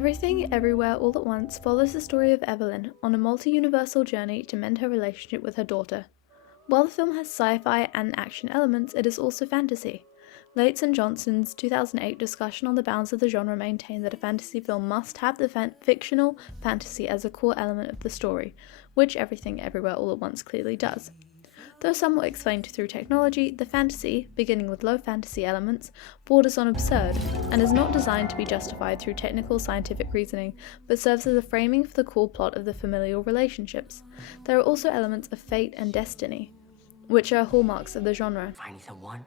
Everything, Everywhere, All at Once follows the story of Evelyn on a multi-universal journey to mend her relationship with her daughter. While the film has sci-fi and action elements, it is also fantasy. Lates and Johnson's 2008 discussion on the bounds of the genre maintained that a fantasy film must have the fictional fantasy as a core element of the story, which Everything, Everywhere, All at Once clearly does. Though somewhat explained through technology, the fantasy, beginning with low fantasy elements, borders on absurd, and is not designed to be justified through technical scientific reasoning, but serves as a framing for the core plot of the familial relationships. There are also elements of fate and destiny, which are hallmarks of the genre. Finding someone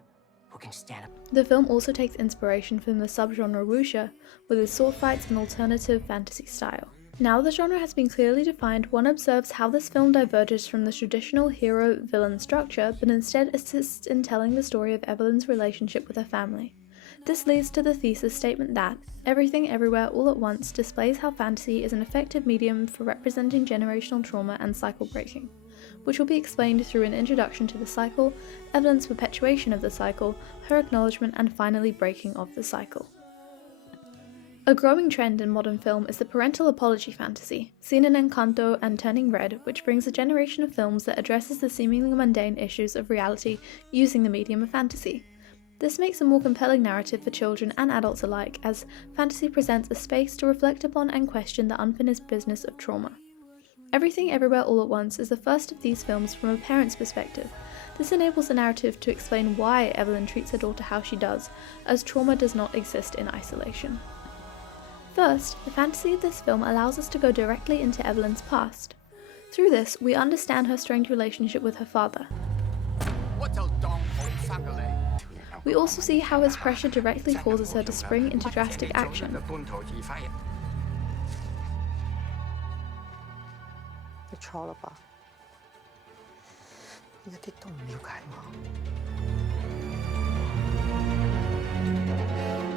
who can stand up. The film also takes inspiration from the subgenre wuxia, with its sword fights and alternative fantasy style. Now the genre has been clearly defined, one observes how this film diverges from the traditional hero-villain structure, but instead assists in telling the story of Evelyn's relationship with her family. This leads to the thesis statement that Everything, Everywhere, All at Once displays how fantasy is an effective medium for representing generational trauma and cycle breaking, which will be explained through an introduction to the cycle, Evelyn's perpetuation of the cycle, her acknowledgement, and finally breaking of the cycle. A growing trend in modern film is the parental apology fantasy, seen in Encanto and Turning Red, which brings a generation of films that addresses the seemingly mundane issues of reality using the medium of fantasy. This makes a more compelling narrative for children and adults alike, as fantasy presents a space to reflect upon and question the unfinished business of trauma. Everything, Everywhere, All at Once is the first of these films from a parent's perspective. This enables the narrative to explain why Evelyn treats her daughter how she does, as trauma does not exist in isolation. First, the fantasy of this film allows us to go directly into Evelyn's past. Through this, we understand her strained relationship with her father. We also see how his pressure directly causes her to spring into drastic action.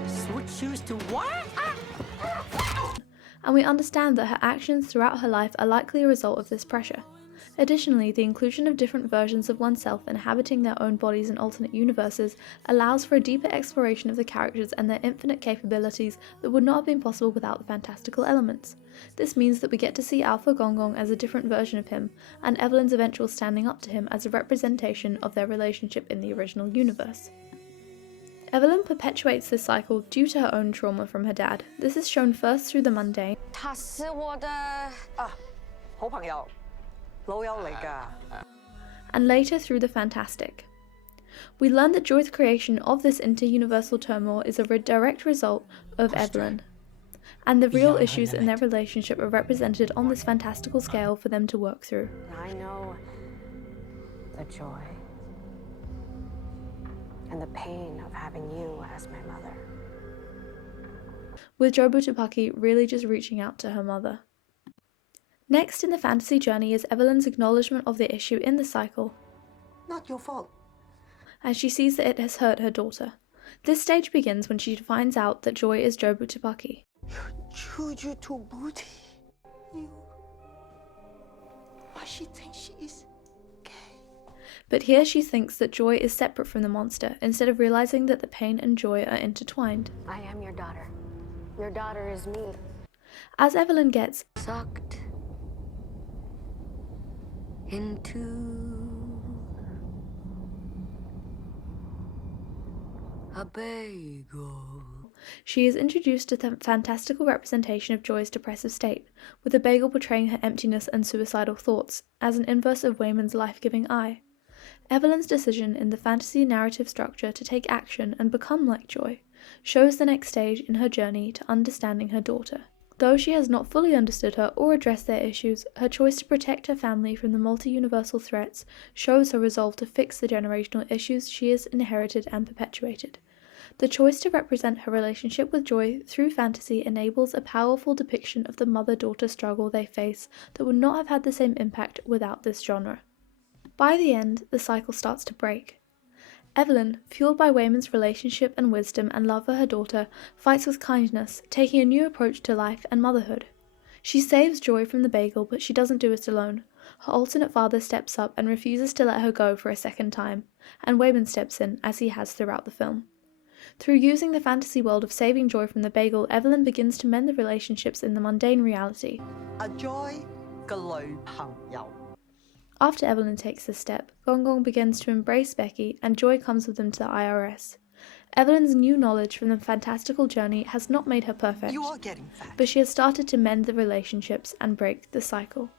Switch shoes to what? And we understand that her actions throughout her life are likely a result of this pressure. Additionally, the inclusion of different versions of oneself inhabiting their own bodies in alternate universes allows for a deeper exploration of the characters and their infinite capabilities that would not have been possible without the fantastical elements. This means that we get to see Alpha Gong as a different version of him, and Evelyn's eventual standing up to him as a representation of their relationship in the original universe. Evelyn perpetuates this cycle due to her own trauma from her dad. This is shown first through the mundane, and later through the fantastic. We learn that Joy's creation of this inter-universal turmoil is a direct result of Evelyn, and the real issues in their relationship are represented on this fantastical scale for them to work through. I know the joy and the pain of having you as my mother. With Jobu Tupaki really just reaching out to her mother. Next in the fantasy journey is Evelyn's acknowledgement of the issue in the cycle. Not your fault. As she sees that it has hurt her daughter. This stage begins when she finds out that Joy is Jobu Tupaki. Juju Tubuti. Why she thinks she is gay? But here she thinks that Joy is separate from the monster, instead of realizing that the pain and joy are intertwined. I am your daughter. Your daughter is me. As Evelyn gets Sucked into a bagel. she is introduced to the fantastical representation of Joy's depressive state, with the bagel portraying her emptiness and suicidal thoughts, as an inverse of Wayman's life-giving eye. Evelyn's decision in the fantasy narrative structure to take action and become like Joy shows the next stage in her journey to understanding her daughter. Though she has not fully understood her or addressed their issues, her choice to protect her family from the multi-universal threats shows her resolve to fix the generational issues she has inherited and perpetuated. The choice to represent her relationship with Joy through fantasy enables a powerful depiction of the mother-daughter struggle they face that would not have had the same impact without this genre. By the end, the cycle starts to break. Evelyn, fueled by Wayman's relationship and wisdom and love for her daughter, fights with kindness, taking a new approach to life and motherhood. She saves Joy from the bagel, but she doesn't do it alone. Her alternate father steps up and refuses to let her go for a second time, and Wayman steps in, as he has throughout the film. Through using the fantasy world of saving Joy from the bagel, Evelyn begins to mend the relationships in the mundane reality. 阿 Joy 嘅女朋友。 After Evelyn takes this step, Gong Gong begins to embrace Becky, and Joy comes with them to the IRS. Evelyn's new knowledge from the fantastical journey has not made her perfect, You are getting fat. but she has started to mend the relationships and break the cycle.